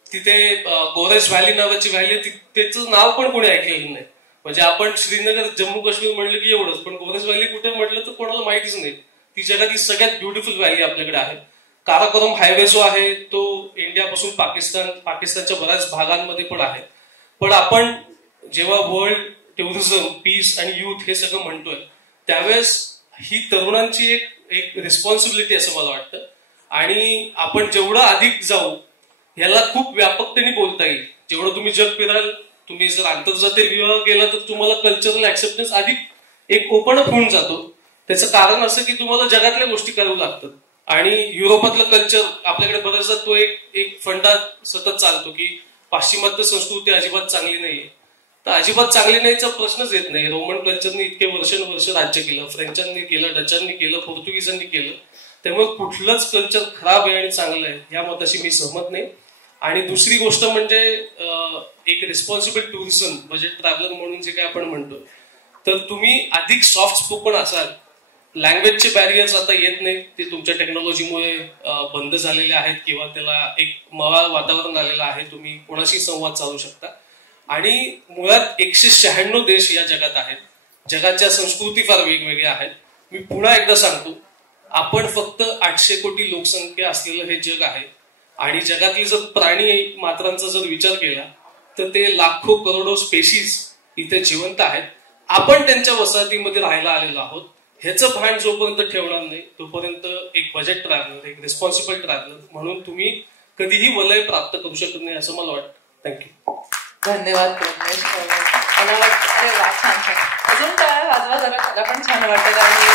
तिथे गोरेज व्हॅली नावाची व्हॅली, त्याचं नाव पण कोणी ऐकलेलं नाही. म्हणजे आपण श्रीनगर, जम्मू काश्मीर म्हणलं की एवढंच, पण गोरेज व्हॅली कुठे म्हटलं तर कोणाला माहितीच नाही. ती जगातली सगळ्यात ब्युटिफुल व्हॅली आपल्याकडे आहे. काराकोरम हायवे जो आहे तो इंडियापासून पाकिस्तानच्या बऱ्याच भागांमध्ये पण आहे. पण आपण जेव्हा वर्ल्ड टुरिझम, पीस आणि युथ हे सगळं म्हणतोय त्यावेळेस ही तरुणांची एक रिस्पॉन्सिबिलिटी असं मला वाटतं. आणि आपण जेवढं अधिक जाऊ याला खूप व्यापकतेने बोलता येईल. जेवढं तुम्ही जग फिराल, तुम्ही जर आंतरजातीय विवाह केला तर तुम्हाला कल्चरल ऍक्सेप्टन्स अधिक एक ओपन अप होऊन जातो. त्याचं कारण असं की तुम्हाला जगातल्या गोष्टी करावं लागतात. आणि युरोपातलं कल्चर आपल्याकडे बरेचदा तो एक फंडा सतत चालतो की पाश्चिमात्य संस्कृती अजिबात चांगली नाहीये. तर अजिबात चांगली नाहीचा प्रश्नच येत नाही. रोमन कल्चरने इतके वर्षानुवर्ष राज्य केलं, फ्रेंचांनी केलं, डचांनी केलं, पोर्तुगीजांनी केलं. त्यामुळे कुठलंच कल्चर खराब आहे आणि चांगलं आहे या मताशी मी सहमत नाही. आणि दुसरी गोष्ट म्हणजे एक रिस्पॉन्सिबल टुरिझम, बजेट ट्रॅव्हलर म्हणून जे काही आपण म्हणतो, तर तुम्ही अधिक सॉफ्ट स्पोकन असाल. लँग्वेजचे बॅरियर्स आता येत नाहीत, ते तुमच्या टेक्नॉलॉजीमुळे बंद झालेले आहेत किंवा त्याला एक मवाळ वातावरण आलेलं आहे. तुम्ही कोणाशी संवाद साधू शकता. आणि मुळात 196 देश या जगात आहेत. जगाच्या संस्कृती फार वेगवेगळ्या आहेत. मी पुन्हा एकदा सांगतो, आपण फक्त 800 कोटी लोकसंख्या असलेलं हे जग आहे. आणि जगातली जर प्राणी मात्रांचा जर विचार केला तर ते लाखो करोडो स्पेशीज इथे जिवंत आहेत. आपण त्यांच्या वसाहतीमध्ये राहायला आलेलो आहोत. ह्याचं भान जोपर्यंत ठेवणार नाही तोपर्यंत एक बजेट ट्रॅव्हलर, एक रिस्पॉन्सिबल ट्रॅव्हलर म्हणून तुम्ही कधीही वलय प्राप्त करू शकत नाही असं मला वाटतं. थँक्यू. धन्यवाद प्रज्ञेश. मला वाटतं अरे वा, छान छान. अजून काय वाजवा जरा, मला पण छान वाटत. आणि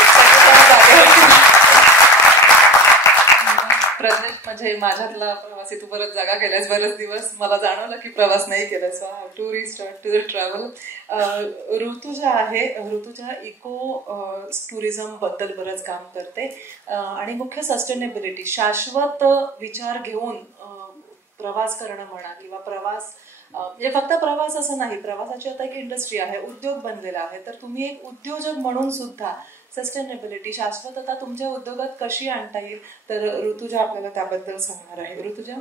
प्रज्ञेश म्हणजे माझ्यातला प्रवासी, तू बरंच जागा केल्यास, बरेच दिवस मला जाणवलं की प्रवास नाही केला. So I have to restart to the travel. Rutuja आहे, ऋतुजा इको टुरिझम बद्दल बरंच काम करते आणि मुख्य सस्टेनेबिलिटी, शाश्वत विचार घेऊन प्रवास करणं म्हणा किंवा प्रवास म्हणजे फक्त प्रवास असं नाही, प्रवासाची आता एक इंडस्ट्री आहे, उद्योग बनलेला आहे. तर तुम्ही एक उद्योजक म्हणून सुद्धा सस्टेनेबिलिटी, शाश्वतता तुमच्या उद्योगात कशी आणता येईल, तर ऋतुजा आपल्याला त्याबद्दल सांगणार आहे. Rutuja,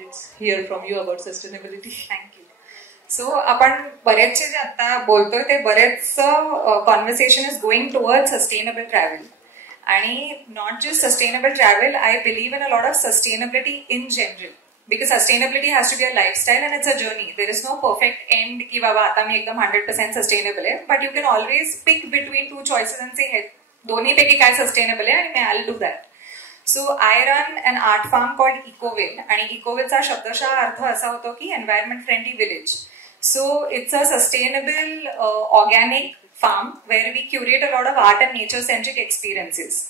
let's hear from you about sustainability. Thank you. So आपण बरेचसे जे आता बोलतोय ते बरेच conversation is going toward sustainable travel. आणि not just sustainable travel, I believe in a lot of sustainability in general. Because sustainability has to be a lifestyle and it's a journey. There is no perfect end ki baba aata mi ekdam 100% sustainable hai, but you can always pick between two choices and say hey, doni peki kai sustainable hai and I'll do that. So I run an art farm called Ecoville, and Ecoville चा शब्दशः अर्थ असा होतो की environment friendly village. So it's a sustainable organic farm where we curate a lot of art and nature centric experiences.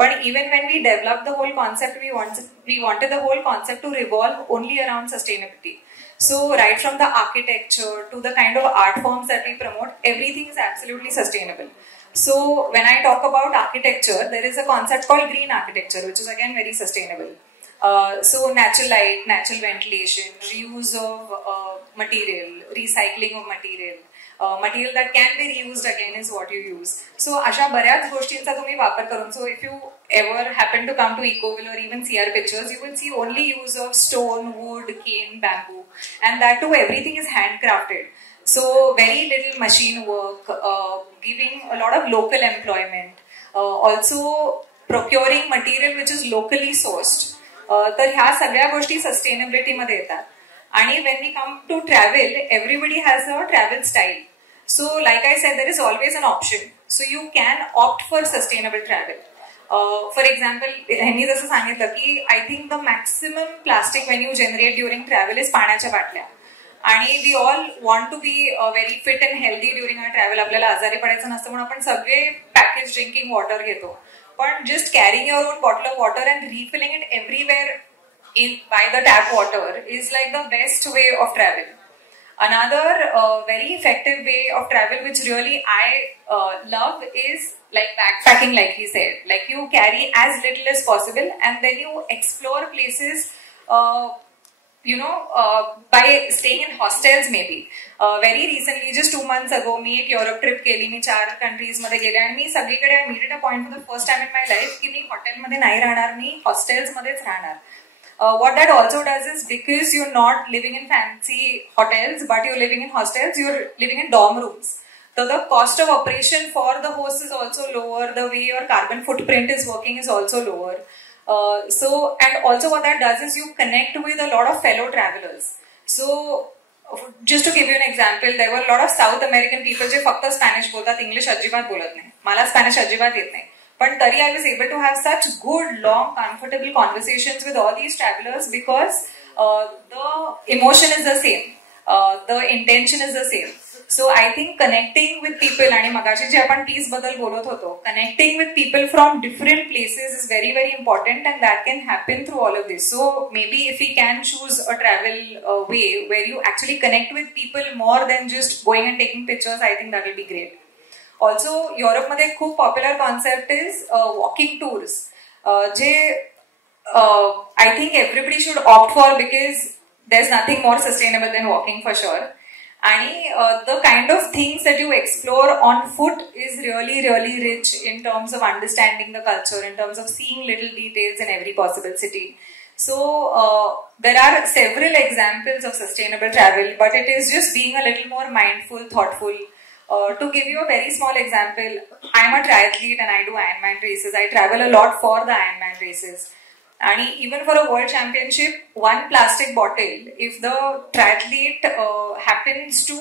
But even when we developed the whole concept, we wanted the whole concept to revolve only around sustainability. So right from the architecture to the kind of art forms that we promote, everything is absolutely sustainable. So when I talk about architecture, there is a concept called green architecture, which is again very sustainable. So natural light, natural ventilation, reuse of material, recycling of material. Material that can be reused again is what you use. So अशा बऱ्याच गोष्टींचा तुम्ही वापर करून, so if you ever happen to come to Ecoville or even see our pictures, you will see only use of stone, wood, cane, bamboo, and that too everything is handcrafted. So very little machine work, giving a lot of local employment, also procuring material which is locally sourced. तर ह्या सगळ्या गोष्टी sustainability मध्ये येतात. आणि when we come to travel, everybody has a travel style. So like I said, there is always an option. So you can opt for sustainable travel. For example, ह्यांनी जसं सांगितलं की I think the maximum plastic when you generate during travel is पाण्याच्या बाटल्या. आणि we all want to be very fit and healthy during our travel. आपल्याला आजारी पडायचं नसतं म्हणून आपण सगळे पॅकेज ड्रिंकिंग वॉटर घेतो. पण just carrying your own bottle of water and refilling it everywhere by the tap water is like the best way of travel. Another very effective way of travel which really I love is like backpacking, like he said. Like you carry as little as possible and then you explore places by staying in hostels maybe. Very recently, just 2 months ago, मी एक Europe trip केली. मी 4 countries मध्ये गेले आणि मी सगळीकडे I made it a point for the first time in my life की मी हॉटेलमध्ये नाही राहणार, मी हॉस्टेल्स मध्येच राहणार. What that also does is, because you're not living in fancy hotels but you're living in hostels, you're living in dorm rooms. So the cost of operation for the host is also lower. The way your carbon footprint is working is also lower. And also what that does is you connect with a lot of fellow travelers. So just to give you an example, there were a lot of South American people जे फक्त Spanish बोलतात, English अजिबात बोलत नाही. मला Spanish अजिबात येत नाही. पण तरी I was able to have such good, long, comfortable conversations with all these travelers because the emotion is the same, the intention is the same. So I think connecting with people, आणि मगाशी जे आपण peace बद्दल बोलत होतो, connecting with people from different places is very very important, and that can happen through all of this. So may be if you can choose a travel way where you actually connect with people more than just going and taking pictures, I think that will be great. Also युरोपमध्ये खूप popular concept is walking tours, जे I think everybody should opt for, because there is nothing more sustainable than walking for sure. आणि the kind of things that you explore on foot is really, really rich in terms of understanding the culture, in terms of seeing little details in every possible city. So there are several examples of sustainable travel, but it is just being a little more mindful, thoughtful. To give you a very small example, I am a triathlete and I do Ironman races. I travel a lot for the Ironman races. And even for a world championship, one plastic bottle, if the triathlete happens to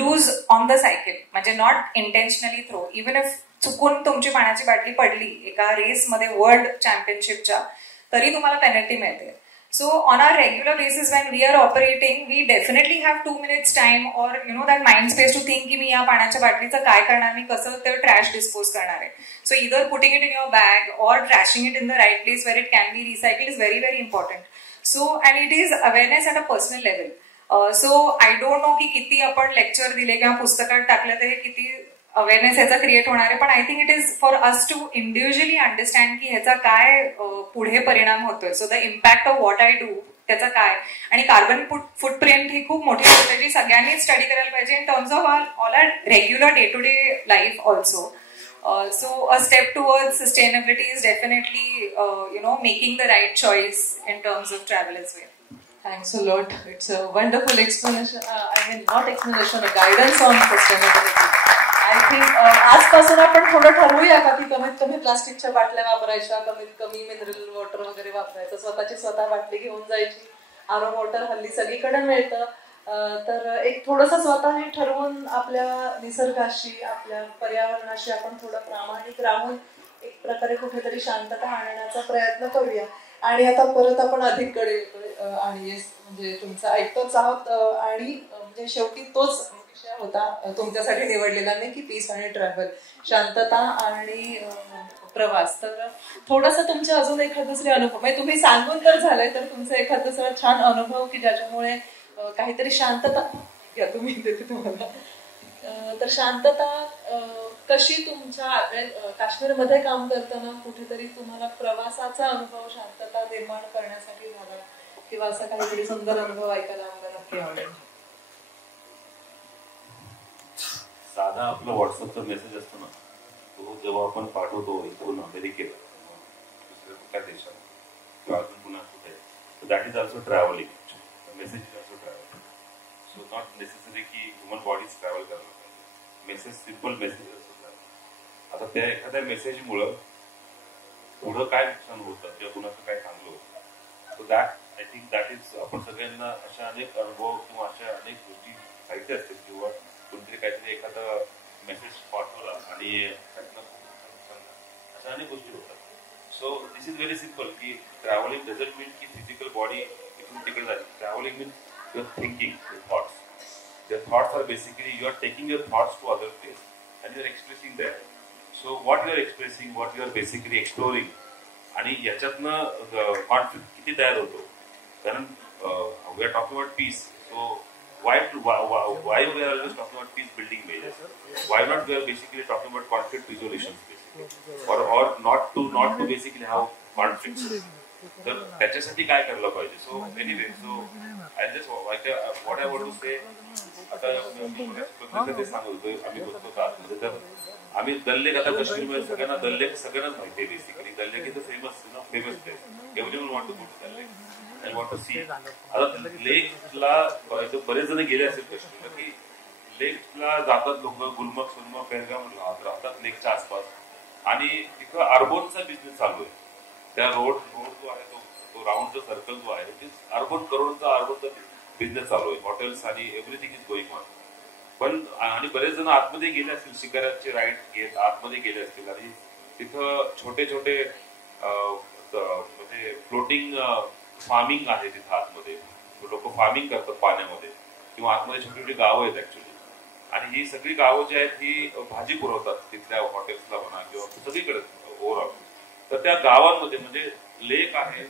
lose on the cycle, म्हणजे not intentionally throw, even if चुकून तुमची पाण्याची बाटली पडली एका race मध्ये world चॅम्पियनशिपच्या, तरी तुम्हाला पेनल्टी मिळते. So on our regular basis when we are operating, we definitely have 2 minutes time or that mind space to think की मी या पाण्याच्या बाटलीचं काय करणार, मी कसं ते ट्रॅश डिस्पोज करणार आहे. So either putting it in your bag or trashing it in the right place where it can be recycled is very, very important. So and it is awareness at a personal level. So I don't know की किती आपण lecture दिले किंवा पुस्तकात टाकलं तर हे किती अवेअरनेस ह्याचा क्रिएट होणार आहे, पण I think it is for us to individually understand की ह्याचा काय पुढे परिणाम होतोय. So the impact of what I do त्याचा काय, आणि कार्बन फुटप्रिंट ही खूप मोठी गोष्ट आहे जी सगळ्यांनीच स्टडी करायला पाहिजे in terms of all our regular day to day life also. So a step towards sustainability is definitely making the right choice in terms of travel as well. Thanks a lot. It's a wonderful explanation. Not explanation, a guidance on sustainability. I think आजपासून आपण थोडं ठरवूया का की कमीत कमी प्लास्टिकच्या बाटल्या वापरायच्या, कमीत कमी मिनरल वॉटर वगैरे वापरायचं, स्वतःची स्वतः बाटली घेऊन जायची. आरो वॉटर हल्ली सगळीकडे मिळतं. तर एक थोडंसं स्वतःही ठरवून आपल्या निसर्गाशी, आपल्या पर्यावरणाशी आपण थोडं प्रामाणिक राहून एक प्रकारे कुठेतरी शांतता आणण्याचा प्रयत्न करूया. आणि आता परत आपण अधिककडे येतोय आणि म्हणजे तुमचं ऐकतोच आहोत. आणि म्हणजे शेवटी तोच विषय होता तुमच्यासाठी निवडलेला नाही की पीस आणि ट्रॅव्हल, शांतता आणि प्रवास. तर थोडासा तुमचे अजून एखाद दुसरे अनुभव, म्हणजे तुम्ही सांगून तर झालंय, तर तुमचं एखाद दुसरा छान अनुभव की ज्याच्यामुळे काहीतरी शांतता या तुम्ही देते तुम्हाला. तर शांतता कशी तुमच्या काश्मीरमध्ये काम करताना कुठेतरी तुम्हाला प्रवासाचा अनुभव शांतता निर्माण करण्यासाठी झाला, किंवा असा काहीतरी सुंदर अनुभव ऐकायला आम्हाला नक्की आवडेल. साधा आपला व्हॉट्सअपचा मेसेज असतो ना, तो जेव्हा आपण पाठवतो इथून अमेरिकेला दुसऱ्या कुठल्या देशात किंवा अजून पुन्हा कुठे, तर that is also travelling. Message is also travelling. So not necessary की ह्युमन बॉडीज ट्रॅव्हल करायला पाहिजे. मेसेज सिम्पल मेसेज असतो. आता त्या एखाद्या मेसेजमुळं पुढं काय नुकसान होतं किंवा कुणाचं काय चांगलं होतं. So that I think that is, आपण सगळ्यांना अशा अनेक अनुभव किंवा अशा अनेक गोष्टी माहिती असतील किंवा कोणतरी काहीतरी एखादा मेसेज पाठवला आणि त्यातनं अशा अनेक गोष्टी होतात. So this is very simple की ट्रॅव्हलिंग डझंट मीन की फिजिकल बॉडी इथून तिकडे जाईल. Travelling means your thinking, your thoughts. Your thoughts are basically, you are taking your thoughts to other place and you are expressing that. So what you are expressing, what you are basically exploring, आणि याच्यातनं conflict किती तयार होतो. कारण we are talking about peace. So why we are always talking about peace building measures? Why not we are basically talking about conflict resolutions basically, or not to basically have conflicts. तर त्याच्यासाठी काय करायला पाहिजे. So anyway, so I just what I want to say, आता ते सांगत होतो आम्ही बघतो का म्हणजे, तर आम्ही दल लेक, आता काश्मीरमध्ये सगळ्यांना दल लेक सगळ्यांनाच माहिती आहे basically. Dal lake is a famous place. Everyone want to go to Dal lake आणि वॉन्ट टू सी. आता लेकला बरेच जण गेले असेल काश्मीरला, की लेकला जातात लोक, गुलमर्ग, सोनमर्ग, पहलगाम राहतात लेकच्या आसपास, आणि तिथं अर्बनचा बिझनेस चालू आहे. त्या रोड जो आहे तो राऊंडचा सर्कल जो आहे, अर्बन करोडचा बिझनेस चालू आहे. हॉटेल्स आणि एव्हरीथिंग इज गोईंग ऑन. पण आणि बरेच जण आतमध्ये गेले असतील, शिकाऱ्याचे राईड घेत आतमध्ये गेले असतील, आणि तिथं छोटे छोटे म्हणजे फ्लोटिंग फार्मिंग आहे. तिथं आतमध्ये लोक फार्मिंग करतात पाण्यामध्ये, किंवा आतमध्ये छोटी छोटी गावं आहेत ऍक्च्युली. आणि ही सगळी गावं जी आहेत ही भाजी पुरवतात तिथल्या हॉटेल्सला म्हणा किंवा सगळीकडे ओव्हरऑल. तर त्या गावांमध्ये म्हणजे लेक आहे,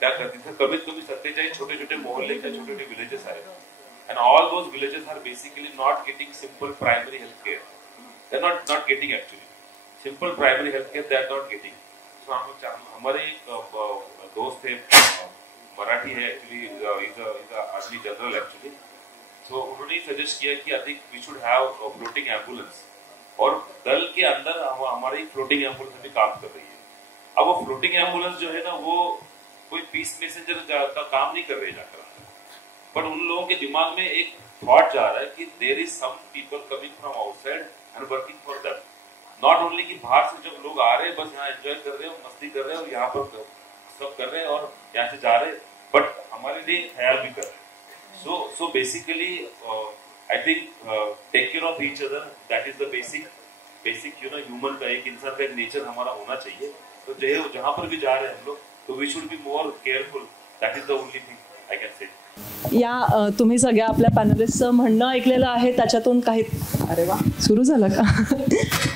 त्या तिथे कमीत कमी 47 छोटे छोटे मोहल्ले किंवा छोटे छोटे विलेजेस आहेत. And all those villages are basically not getting simple primary health care. They're not getting actually. Simple primary health care they are not getting. So हमारे एक दोस्त है मराठी है actually, is a army general actually. So उन्होंने suggest किया कि I think we should have floating ambulance, और दल के अंदर हमारी फ्लोटिंग एम्बुलेंस अभी काम कर रही है. अब वो फ्लोटिंग एम्बुलेंस जो है ना वो कोई पीस मैसेंजर का काम नहीं कर रही जाकर, बट उन लोगों के दिमाग में एक थॉट जा रहा है कि there is some people coming from outside and working for that. Not only कि बाहर से जब लोग आ रहे हैं बस यहाँ एंजॉय कर रहे हो, मस्ती कर रहे हो, यहाँ पर सब कर रहे हैं और यहाँ से जा रहे हैं, बट हमारे लिए ख्याल भी कर रहे हैं. So basically I think take care of each other, that is the basic human का एक इंसान का एक नेचर हमारा होना चाहिए. तो जहाँ पर भी जा रहे हैं हम लोग, तो we should be more careful. That is the only thing I can say. या तुम्ही सगळ्या आपल्या पॅनलिस्टचं म्हणणं ऐकलेलं आहे, त्याच्यातून काही अरे वा सुरू झालं का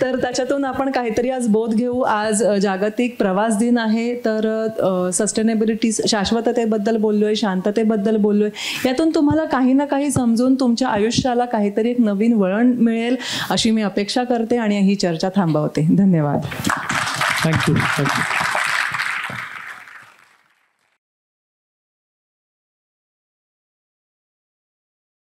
तर त्याच्यातून आपण काहीतरी आज बोध घेऊ. आज जागतिक प्रवास दिन आहे, तर सस्टेनेबिलिटी शाश्वततेबद्दल बोललोय, शांततेबद्दल बोललोय. यातून तुम्हाला काही ना काही समजून तुमच्या आयुष्याला काहीतरी एक नवीन वळण मिळेल अशी मी अपेक्षा करते आणि ही चर्चा थांबवते. धन्यवाद. थँक्यू.